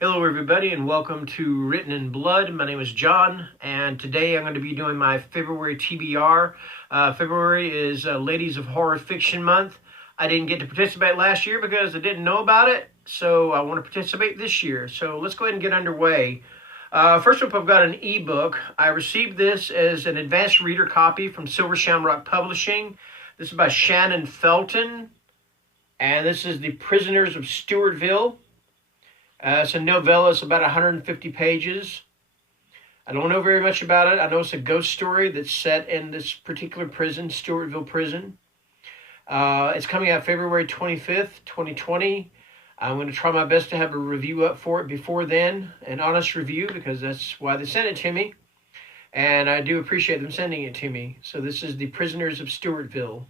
Hello everybody and welcome to Written in Blood. My name is John and today I'm going to be doing my February TBR. February is Ladies of Horror Fiction Month. I didn't get to participate last year because I didn't know about it, so I want to participate this year. So let's go ahead and get underway. First up, I've got an ebook. I received this as an advanced reader copy from Silver Shamrock Publishing. This is by Shannon Felton and this is the Prisoners of Stewartville. It's a novella. It's about 150 pages. I don't know very much about it. I know it's a ghost story that's set in this particular prison, Stewartville Prison. It's coming out February 25th, 2020. I'm going to try my best to have a review up for it before then, an honest review, because that's why they sent it to me. And I do appreciate them sending it to me. So this is the Prisoners of Stewartville.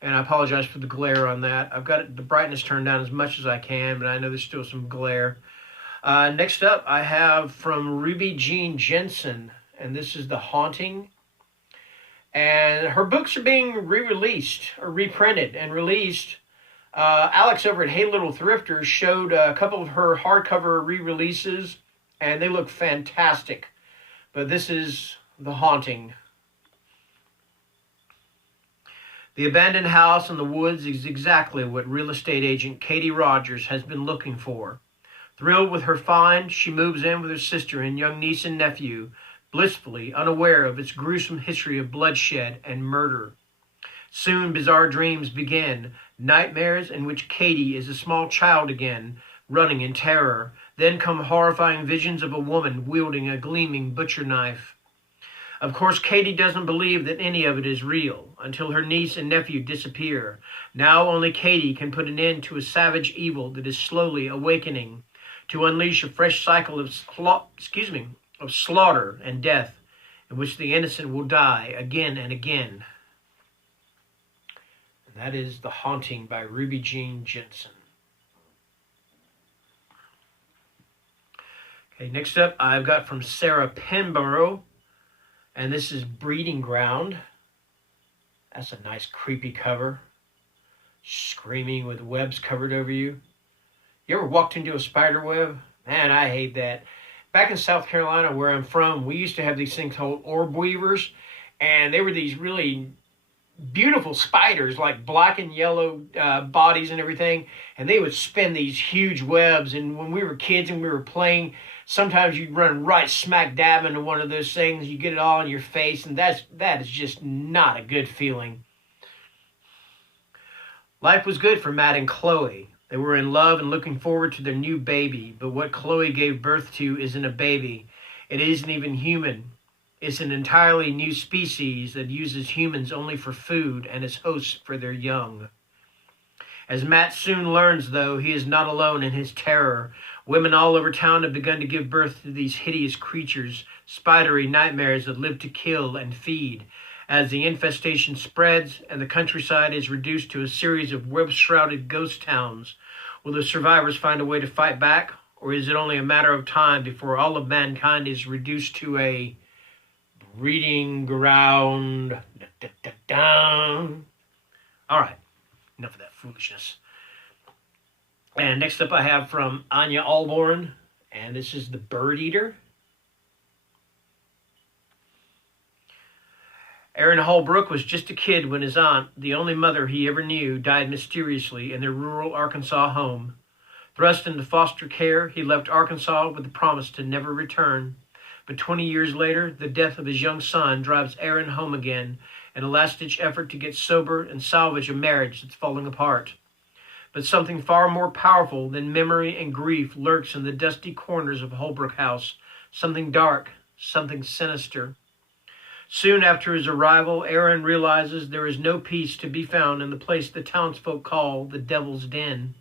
And I apologize for the glare on that. I've got the brightness turned down as much as I can, but I know there's still some glare. Next up, I have from Ruby Jean Jensen, and this is The Haunting. And her books are being re-released, or reprinted and released. Alex over at Hey Little Thrifters showed a couple of her hardcover re-releases, and they look fantastic. But this is The Haunting. The abandoned house in the woods is exactly what real estate agent Katie Rogers has been looking for. Thrilled with her find, she moves in with her sister and young niece and nephew, blissfully unaware of its gruesome history of bloodshed and murder. Soon bizarre dreams begin, nightmares in which Katie is a small child again, running in terror. Then come horrifying visions of a woman wielding a gleaming butcher knife. Of course, Katie doesn't believe that any of it is real until her niece and nephew disappear. Now only Katie can put an end to a savage evil that is slowly awakening to unleash a fresh cycle of slaughter and death in which the innocent will die again and again. And that is The Haunting by Ruby Jean Jensen. Okay, next up I've got from Sarah Penborough. And this is Breeding Ground. That's a nice creepy cover. Screaming with webs covered over you. You ever walked into a spider web? Man, I hate that. Back in South Carolina, where I'm from, we used to have these things called orb weavers. And they were these really beautiful spiders, like black and yellow bodies and everything. And they would spin these huge webs. And when we were kids and we were playing, sometimes you'd run right smack dab into one of those things. You get it all in your face, and that is just not a good feeling. Life was good for Matt and Chloe. They were in love and looking forward to their new baby, but what Chloe gave birth to isn't a baby. It isn't even human. It's an entirely new species that uses humans only for food and as hosts for their young. As Matt soon learns, though, he is not alone in his terror. Women all over town have begun to give birth to these hideous creatures, spidery nightmares that live to kill and feed. As the infestation spreads and the countryside is reduced to a series of web-shrouded ghost towns, will the survivors find a way to fight back, or is it only a matter of time before all of mankind is reduced to a breeding ground? All right, enough of that foolishness. And next up I have from Anya Alborn, and this is The Bird Eater. Aaron Holbrook was just a kid when his aunt, the only mother he ever knew, died mysteriously in their rural Arkansas home. Thrust into foster care, he left Arkansas with the promise to never return. But 20 years later, the death of his young son drives Aaron home again in a last-ditch effort to get sober and salvage a marriage that's falling apart. But something far more powerful than memory and grief lurks in the dusty corners of Holbrook House, something dark, something sinister. Soon after his arrival, Aaron realizes there is no peace to be found in the place the townsfolk call the Devil's Den.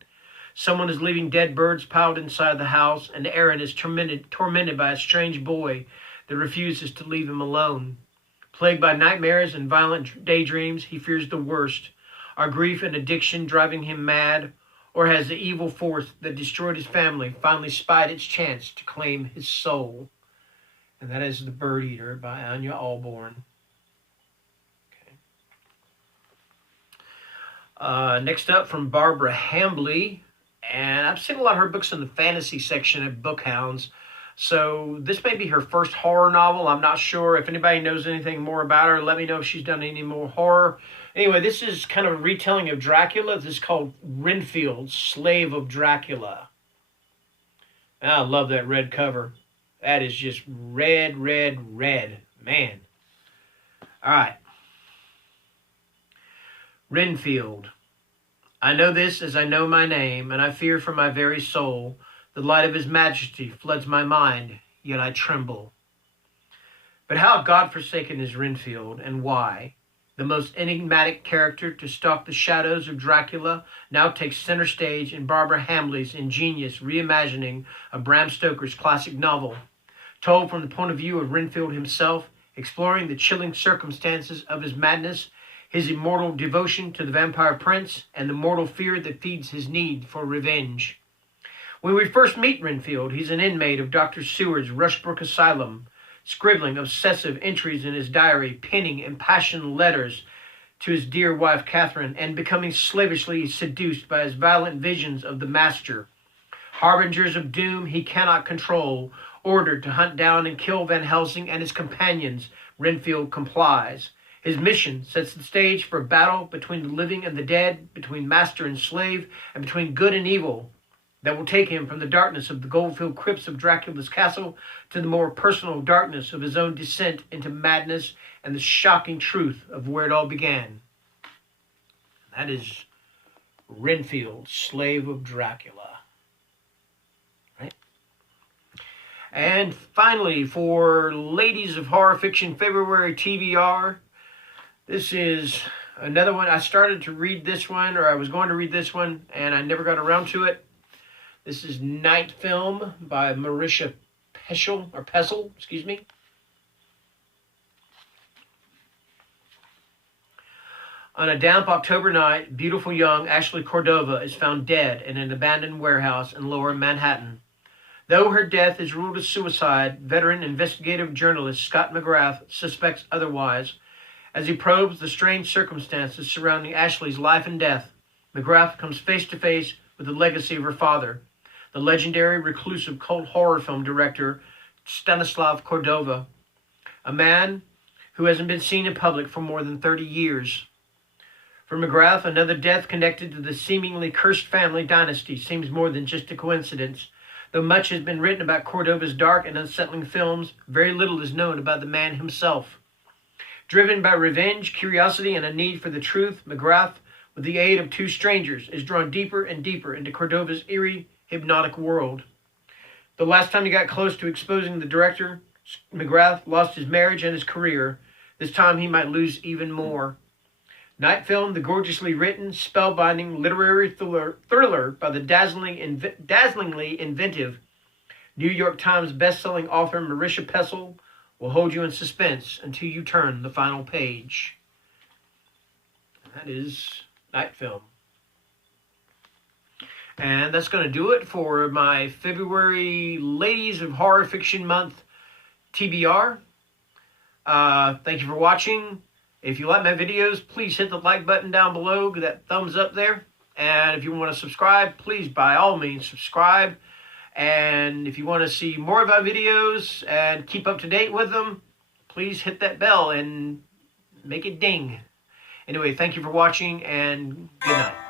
Someone is leaving dead birds piled inside the house, and Aaron is tormented by a strange boy that refuses to leave him alone. Plagued by nightmares and violent daydreams, he fears the worst. Are grief and addiction driving him mad, or has the evil force that destroyed his family finally spied its chance to claim his soul? And that is The Bird Eater by Anya Alborn. Next up from Barbara Hambly, and I've seen a lot of her books in the fantasy section at Bookhounds. So this may be her first horror novel. I'm not sure. If anybody knows anything more about her, let me know if she's done any more horror. Anyway, this is kind of a retelling of Dracula. This is called Renfield, Slave of Dracula. I love that red cover. That is just red, red, red. Man. All right. Renfield. I know this as I know my name, and I fear for my very soul. The light of his majesty floods my mind, yet I tremble. But how God-forsaken is Renfield, and why? The most enigmatic character to stalk the shadows of Dracula now takes center stage in Barbara Hambly's ingenious reimagining of Bram Stoker's classic novel, told from the point of view of Renfield himself, exploring the chilling circumstances of his madness, his immortal devotion to the vampire prince, and the mortal fear that feeds his need for revenge. When we first meet Renfield, he's an inmate of Dr. Seward's Rushbrook Asylum, scribbling obsessive entries in his diary, penning impassioned letters to his dear wife Catherine, and becoming slavishly seduced by his violent visions of the master. Harbingers of doom he cannot control, ordered to hunt down and kill Van Helsing and his companions, Renfield complies. His mission sets the stage for a battle between the living and the dead, between master and slave, and between good and evil, that will take him from the darkness of the gold-filled crypts of Dracula's castle to the more personal darkness of his own descent into madness and the shocking truth of where it all began. That is Renfield, Slave of Dracula. Right? And finally, for Ladies of Horror Fiction February TBR, this is another one. I started to read this one, or I was going to read this one, and I never got around to it. This is Night Film by Marisha Pessel, excuse me. On a damp October night, beautiful young Ashley Cordova is found dead in an abandoned warehouse in lower Manhattan. Though her death is ruled as suicide, veteran investigative journalist Scott McGrath suspects otherwise. As he probes the strange circumstances surrounding Ashley's life and death, McGrath comes face to face with the legacy of her father, the legendary reclusive cult horror film director Stanislav Cordova, a man who hasn't been seen in public for more than 30 years. For McGrath, another death connected to the seemingly cursed family dynasty seems more than just a coincidence. Though much has been written about Cordova's dark and unsettling films, very little is known about the man himself. Driven by revenge, curiosity, and a need for the truth, McGrath, with the aid of two strangers, is drawn deeper and deeper into Cordova's eerie, hypnotic world. The last time he got close to exposing the director, McGrath lost his marriage and his career. This time he might lose even more. Night Film, the gorgeously written, spellbinding literary thriller by the dazzlingly inventive New York Times best-selling author Marisha Pessel, will hold you in suspense until you turn the final page. That is Night Film. And that's going to do it for my February Ladies of Horror Fiction Month TBR. Thank you for watching. If you like my videos, please hit the like button down below, get that thumbs up there. And if you want to subscribe, please by all means subscribe. And if you want to see more of our videos and keep up to date with them, please hit that bell and make it ding. Anyway, thank you for watching and good night.